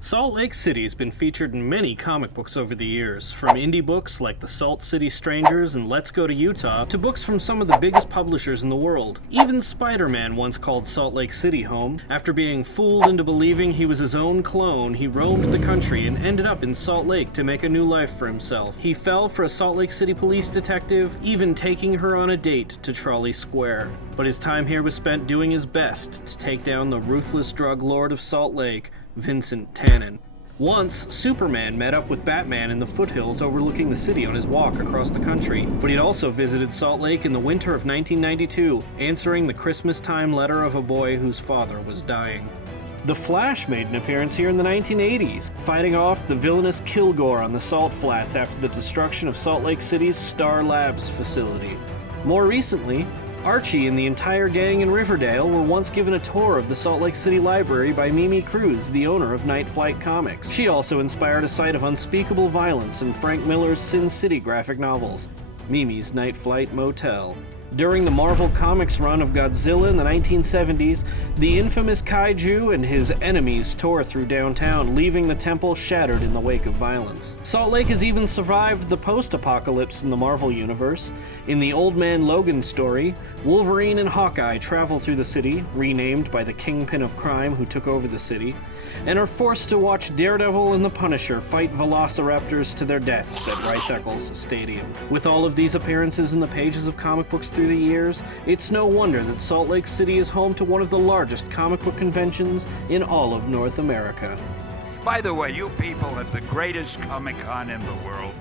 Salt Lake City has been featured in many comic books over the years, from indie books like The Salt City Strangers and Let's Go to Utah, to books from some of the biggest publishers in the world. Even Spider-Man once called Salt Lake City home. After being fooled into believing he was his own clone, he roamed the country and ended up in Salt Lake to make a new life for himself. He fell for a Salt Lake City police detective, even taking her on a date to Trolley Square. But his time here was spent doing his best to take down the ruthless drug lord of Salt Lake, Vincent Tannen. Once, Superman met up with Batman in the foothills overlooking the city on his walk across the country, but he'd also visited Salt Lake in the winter of 1992, answering the Christmas-time letter of a boy whose father was dying. The Flash made an appearance here in the 1980s, fighting off the villainous Kilgore on the Salt Flats after the destruction of Salt Lake City's Star Labs facility. More recently, Archie and the entire gang in Riverdale were once given a tour of the Salt Lake City Library by Mimi Cruz, the owner of Night Flight Comics. She also inspired a sight of unspeakable violence in Frank Miller's Sin City graphic novels, Mimi's Night Flight Motel. During the Marvel Comics run of Godzilla in the 1970s, the infamous kaiju and his enemies tore through downtown, leaving the temple shattered in the wake of violence. Salt Lake has even survived the post-apocalypse in the Marvel universe. In the Old Man Logan story, Wolverine and Hawkeye travel through the city, renamed by the kingpin of crime who took over the city, and are forced to watch Daredevil and the Punisher fight velociraptors to their deaths at Rice-Eccles Stadium. With all of these appearances in the pages of comic books through the years, it's no wonder that Salt Lake City is home to one of the largest comic book conventions in all of North America. By the way, you people have the greatest Comic-Con in the world.